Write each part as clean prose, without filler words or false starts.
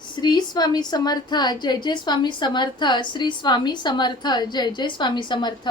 श्री स्वामी समर्थ. जय जय स्वामी समर्थ. श्री स्वामी समर्थ. जय जय स्वामी समर्थ.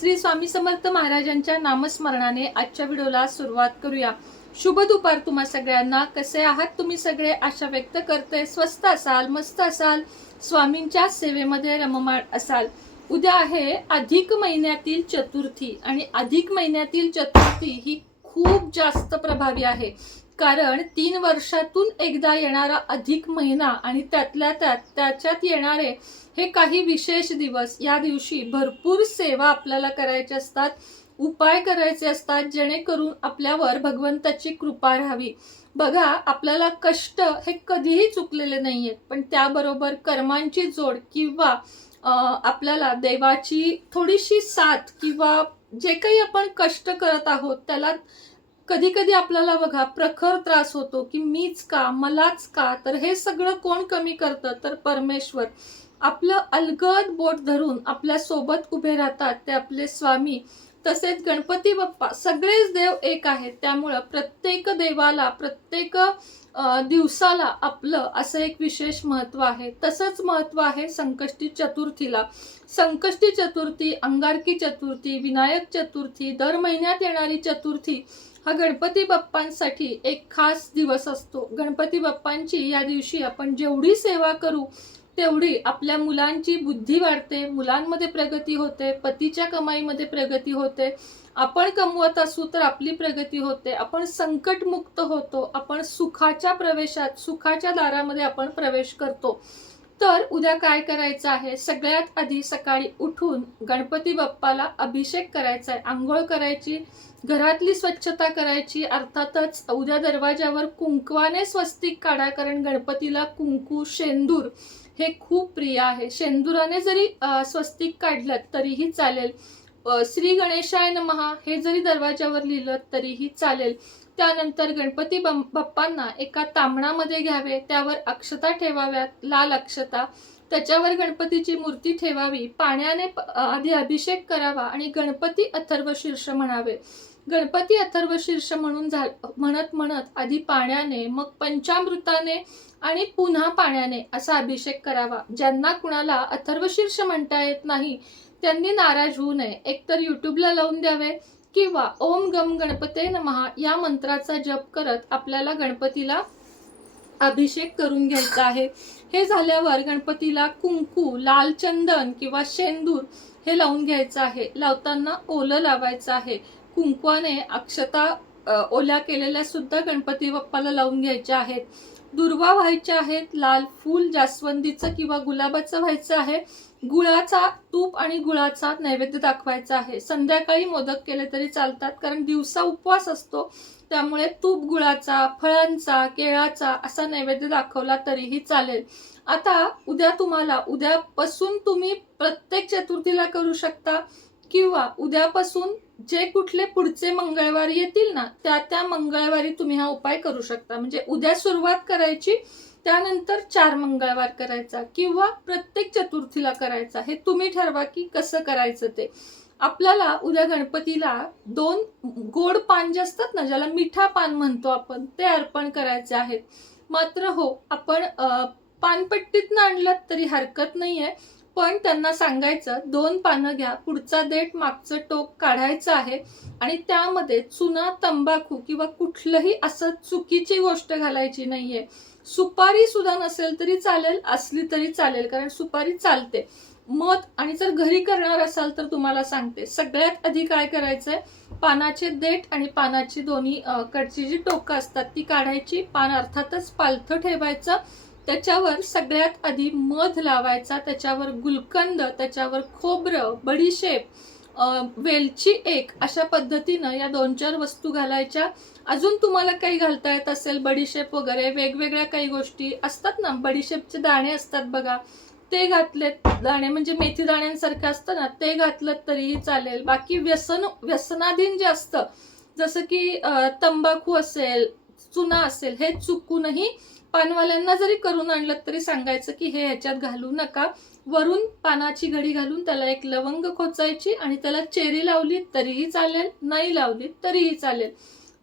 श्री स्वामी समर्थ महाराजांच्या नामस्मरणाने आजच्या व्हिडिओला सुरुवात करूया. शुभ दुपार तुम्हा सगळ्यांना. कसे आहात तुम्ही सगळे? आशा व्यक्त करते स्वस्त असाल, मस्त असाल, स्वामींच्या सेवेमध्ये रममाण असाल. उद्या आहे अधिक महिन्यातील चतुर्थी आणि अधिक महिन्यातील चतुर्थी ही खूप जास्त प्रभावी आहे. कारण 3 वर्षातून एकदा येणारा अधिक महिना आणि त्यातल्या त्याच्यात येणारे हे काही विशेष दिवस. या दिवशी भरपूर सेवा आपल्याला करायच्या असतात, उपाय करायचे असतात, जेणेकरून आपल्यावर भगवंताची कृपा राहावी. बघा, आपल्याला कष्ट हे कधीही चुकलेले नाहीयेत, पण त्याबरोबर कर्मांची जोड किंवा आपल्याला देवाची थोडीशी साथ किंवा जे काही आपण कष्ट करत आहोत त्याला कधी कधी आपल्याला बघा प्रखर त्रास होतो की मीच का, मलाच का. तर हे सगळं कोण कमी करतं? तर परमेश्वर. आपलं अलगद बोट धरून आपल्या सोबत उभे राहतात ते आपले स्वामी. तसेच गणपती बाप्पा. सगळेच देव एक आहेत, त्यामुळं प्रत्येक देवाला, प्रत्येक दिवसाला आपलं असं एक विशेष महत्व आहे. तसंच महत्व आहे संकष्टी चतुर्थीला. संकष्टी चतुर्थी, अंगारकी चतुर्थी, विनायक चतुर्थी, दर महिन्यात येणारी चतुर्थी हा गणपती बाप्पांसाठी एक खास दिवस असतो. गणपती बाप्पांची या दिवशी आपण जेवढी सेवा करू तेवढी आपल्या मुलांची बुद्धी वाढते, मुलांमध्ये प्रगती होते, पतीच्या कमाईमध्ये प्रगती होते, आपण कमवत असू तर आपली प्रगती होते, आपण संकटमुक्त होतो, आपण सुखाच्या प्रवेशात, सुखाच्या दारामध्ये आपण प्रवेश करतो. तर उद्या काय करायचं आहे? सगळ्यात आधी सकाळी उठून गणपती बाप्पाला अभिषेक करायचा आहे, आंघोळ करायची, घरातली स्वच्छता करायची. अर्थातच उद्या दरवाजावर कुंकवाने स्वस्तिक काढा, कारण गणपतीला कुंकू, शेंदूर हे खूप प्रिय आहे. शेंदुराने जरी स्वस्तिक काढलं तरीही चालेल. श्री गणेशाय नमः हे जरी दरवाजावर लिहिलं तरीही चालेल. त्यानंतर गणपती बाप्पांना एका तांबणामध्ये घ्यावे, त्यावर अक्षता ठेवाव्यात, लाल अक्षता. त्याच्यावर गणपतीची मूर्ती ठेवावी, पाण्याने आधी अभिषेक करावा आणि गणपती अथर्वशीर्ष म्हणावे. गणपती अथर्वशीर्ष म्हणत म्हणत आधी पाण्याने, मग पंचामृताने आणि पुन्हा पाण्याने असा अभिषेक करावा. ज्यांना कुणाला अथर्वशीर्ष म्हणता येत नाही त्यांनी नाराज होऊ नये. एकतर युट्यूबला लावून द्यावे किंवा ओम गम गणपते नमः या मंत्राचा जप करत आपल्याला गणपतीला अभिषेक करून घ्यायचा आहे. हे झाल्यावर गणपतीला कुंकू, लाल चंदन किंवा शेंदूर हे लावून घ्यायचं आहे. लावताना ओलं लावायचं आहे. कुंकवाने अक्षता ओल्या केलेल्या सुद्धा गणपती बाप्पाला लावून घ्यायच्या आहेत. दुर्वा व्हायच्या आहेत. लाल फूल जास्वंदीचं किंवा गुलाबाचं व्हायचं आहे. गुळाचा, तूप आणि गुळाचा नैवेद्य दाखवायचा आहे. संध्याकाळी मोदक केले तरी चालतात, कारण दिवसा उपवास असतो, त्यामुळे तूप गुळाचा, फळांचा, केळाचा असा नैवेद्य दाखवला तरीही चालेल. आता उद्यापासून तुम्ही प्रत्येक चतुर्थीला करू शकता किंवा उद्यापासून जे कुठले पुढचे मंगळवार येतील ना त्या मंगळवारी तुम्ही हा उपाय करू शकता. म्हणजे उद्या सुरुवात करायची, त्यानंतर 4 मंगळवार करायचा किंवा प्रत्येक चतुर्थीला करायचा. हे तुम्ही ठरवा की कसं करायचं ते. आपल्याला उद्या गणपतीला 2 गोड पान जे असतात ना, ज्याला मिठा पान म्हणतो आपण, ते अर्पण करायचे आहेत. मात्र हो, आपण पानपट्टीतनं आणलं तरी हरकत नाहीये, पण त्यांना सांगायचं 2 पानं घ्या, पुढचा देठ मागचं टोक काढायचं आहे आणि त्यामध्ये चुना, तंबाखू किंवा कुठलंही असं चुकीची गोष्ट घालायची नाहीये. सुपारी सुद्धा नसेल तरी चालेल, असली तरी चालेल, कारण सुपारी चालते. मध, आणि जर घरी करणार असाल तर तुम्हाला सांगते, सगळ्यात आधी काय करायचंय, पानाचे देठ आणि पानाची दोन्ही कडची जी टोकं असतात ती काढायची. पान अर्थातच पालथं ठेवायचं. त्याच्यावर सगळ्यात आधी मध लावायचा, त्याच्यावर गुलकंद, त्याच्यावर खोबरं, बडीशेप, वेलची एक, अशा पद्धतीनं या 2-4 वस्तू घालायच्या. अजून तुम्हाला काही घालता येत असेल, बडीशेप वगैरे वेगवेगळ्या काही गोष्टी असतात ना, बडीशेपचे दाणे असतात बघा, ते घातलेत. दाणे म्हणजे मेथी दाण्यांसारखं असतं ना, ते घातलं तरीही चालेल. बाकी व्यसनाधीन जे असतं, जसं की तंबाखू असेल, चुना असेल, हे चुकूनही पानवाल्यांना जरी करून आणलं तरी सांगायचं की हे ह्याच्यात घालू नका. वरून पानाची घडी घालून त्याला एक लवंग खोचायची आणि त्याला चेरी लावली तरीही चालेल, नाही लावली तरीही चालेल.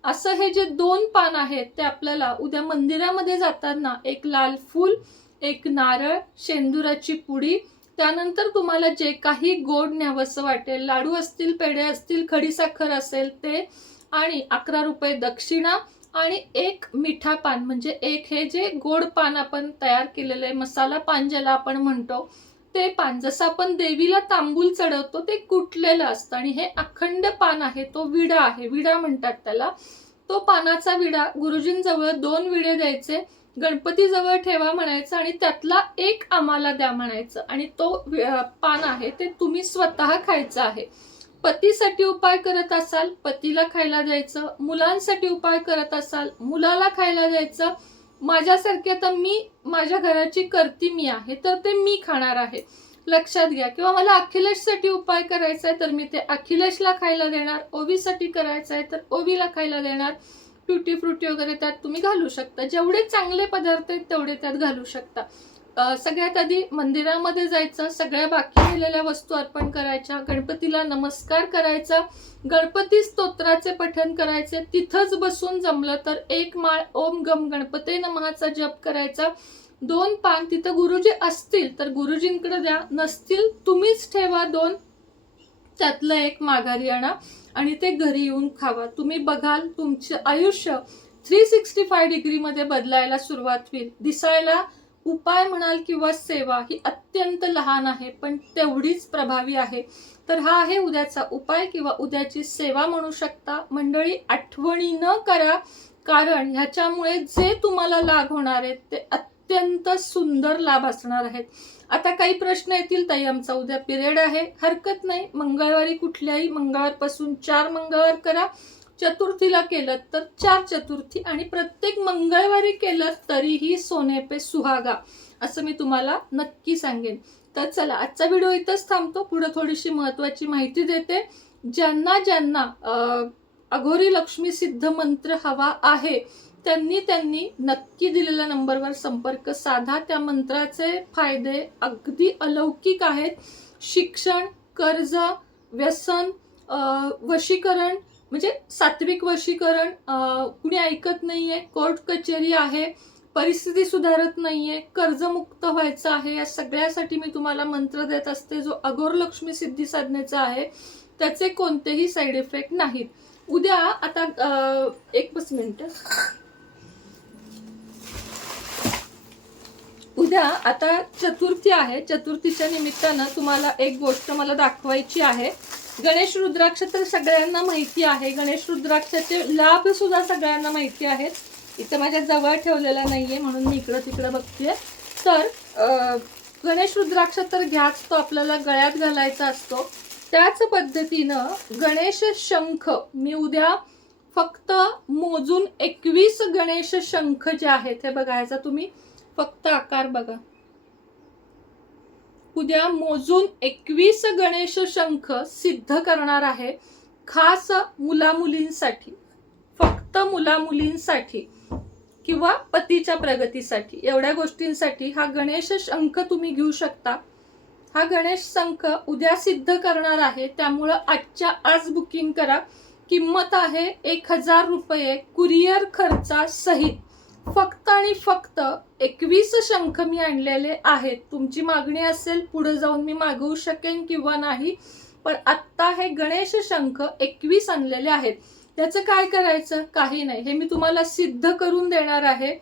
असं हे जे 2 पान आहेत ते आपल्याला उद्या मंदिरामध्ये जाताना एक लाल फूल, एक नारळ, शेंदुराची पुडी, त्यानंतर तुम्हाला जे काही गोड न्यावंसं वाटेल, लाडू असतील, पेढे असतील, खडीसाखर असेल ते, आणि 11 रुपये दक्षिणा, आणि एक मिठा पान, म्हणजे एक हे जे गोड पान आपण तयार केलेलं आहे, मसाला पान ज्याला आपण म्हणतो ते पान, जसं आपण देवीला तांबूल चढवतो ते कुटलेलं असतं, आणि हे अखंड पान आहे, तो विडा आहे, विडा म्हणतात त्याला. तो पानाचा विडा गुरुजींजवळ 2 विडे द्यायचे, गणपतीजवळ ठेवा म्हणायचं, आणि त्यातला एक आम्हाला द्या म्हणायचं, आणि तो पान आहे ते तुम्ही स्वतः खायचं आहे. पतीसाठी उपाय करत असाल पतीला खायला द्यायचं, मुलांसाठी उपाय करत असाल मुलाला खायला द्यायचं. माझ्यासारखी आता मी माझ्या घराची करती मी आहे तर ते मी खाणार आहे, लक्षात घ्या. किंवा मला अखिलेशसाठी उपाय करायचा आहे तर मी ते अखिलेशला खायला देणार, ओवीसाठी करायचं आहे तर ओवीला खायला देणार. ट्युटी फ्रुटी वगैरे त्यात तुम्ही घालू शकता, जेवढे चांगले पदार्थ आहेत तेवढे त्यात घालू शकता. सगळ्यात आधी मंदिरामध्ये जायचं, सगळ्या बाकी राहिलेल्या वस्तू अर्पण करायच्या, गणपतीला नमस्कार करायचा, गणपती स्तोत्राचे पठण करायचे, तिथंच बसून जमलं तर 1 माळ ओम गम गणपते नमःचा जप करायचा, 2 पान, तिथं गुरुजी असतील तर गुरुजींकडे द्या, नसतील तुम्हीच ठेवा 2, त्यातलं 1 माघारी आणा आणि ते घरी येऊन खावा. तुम्ही बघाल तुमचं आयुष्य 365 डिग्रीमध्ये बदलायला सुरुवात होईल. दिसायला उपाय म्हणाल किंवा सेवा ही अत्यंत लहान आहे पण तेवढीच प्रभावी आहे. तर हा आहे उद्याचा उपाय किंवा उद्याची सेवा म्हणू शकता. मंडळी, आठवणीनं करा, कारण ह्याच्यामुळे जे तुम्हाला लाभ होणार आहेत ते अत्यंत सुंदर लाभ असणार आहेत. आता काही प्रश्न येतील, ताई आमचा उद्या पिरियड आहे, हरकत नाही, मंगळवारी कुठल्याही मंगळवारपासून 4 मंगळवार करा, चतुर्थीला केलं तर 4 चतुर्थी, आणि प्रत्येक मंगळवारी केलं तरीही सोने पे सुहागा, असं मी तुम्हाला नक्की सांगेन. तर चला, आजचा व्हिडिओ इथंच थांबतो. पुढे थोडीशी महत्वाची माहिती देते. ज्यांना ज्यांना अघोरी लक्ष्मी सिद्ध मंत्र हवा आहे त्यांनी नक्की दिलेल्या नंबरवर संपर्क साधा. त्या मंत्राचे फायदे अगदी अलौकिक आहेत. शिक्षण, कर्ज, व्यसन, वशीकरण, म्हणजे सात्विक वशीकरण, कुणी ऐकत नाहीये, कोर्ट कचेरी आहे, परिस्थिती सुधारत नाहीये, कर्जमुक्त व्हायचं आहे, या सगळ्यासाठी मी तुम्हाला मंत्र देत असते जो अघोर लक्ष्मी सिद्धी साधनेचा आहे. त्याचे कोणतेही साईड इफेक्ट नाहीत. उद्या आता 1 मिनिट, उद्या आता चतुर्थी आहे. चतुर्थीच्या निमित्तानं तुम्हाला एक गोष्ट मला दाखवायची आहे. गणेश रुद्राक्ष तर सगळ्यांना माहिती आहे, गणेश रुद्राक्षाचे लाभ सुद्धा सगळ्यांना माहिती आहेत. इथं माझ्या जवळ ठेवलेला नाहीये म्हणून मी इकडं तिकडं बघतेय. तर गणेश रुद्राक्ष तर घ्याच, तो आपल्याला गळ्यात घालायचा असतो. त्याच पद्धतीनं गणेश शंख मी उद्या फक्त मोजून 21 गणेश शंख जे आहेत हे बघायचा, तुम्ही फक्त आकार बघा. उद्या मोजून 21 गणेश शंख सिद्ध करणार आहे, खास मुलामुलींसाठी, फक्त मुलामुलींसाठी किंवा पतीच्या प्रगतीसाठी, एवढ्या गोष्टींसाठी हा गणेश शंख तुम्ही घेऊ शकता. हा गणेश शंख उद्या सिद्ध करणार आहे, त्यामुळं आजच्या आज बुकिंग करा. किंमत आहे 1000 रुपये कुरिअर खर्चा सहित. फक्त आणि फक्त 21 शंख मी आणलेले आहेत. तुमची मागणी असेल पुढे जाऊन मी मागवू शकेन किंवा नाही, पण आत्ता हे गणेश शंख 21 आणलेले आहेत. त्याचं काय करायचं, काही नाही, हे मी तुम्हाला सिद्ध करून देणार आहे.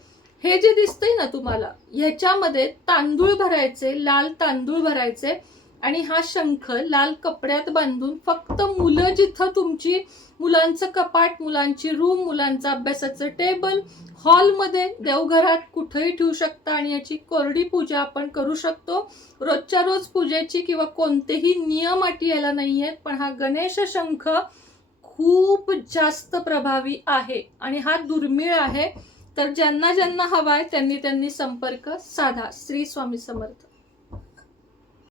हे जे दिसतंय ना तुम्हाला, ह्याच्यामध्ये तांदूळ भरायचे, लाल तांदूळ भरायचे, आणि हा शंख लाल कपड्यात बांधून फक्त मुलं जिथं तुमची, मुलांचं कपाट, मुलांची रूम, मुलांचं अभ्यासाचं टेबल, हॉलमध्ये, देवघरात कुठेही ठेवू शकता, आणि याची कोरडी पूजा आपण करू शकतो. रोजच्या रोज पूजेची किंवा कोणतेही नियम अटी याला नाही आहेत, पण हा गणेश शंख खूप जास्त प्रभावी आहे आणि हा दुर्मिळ आहे. तर ज्यांना ज्यांना हवाय त्यांनी संपर्क साधा. श्री स्वामी समर्थ.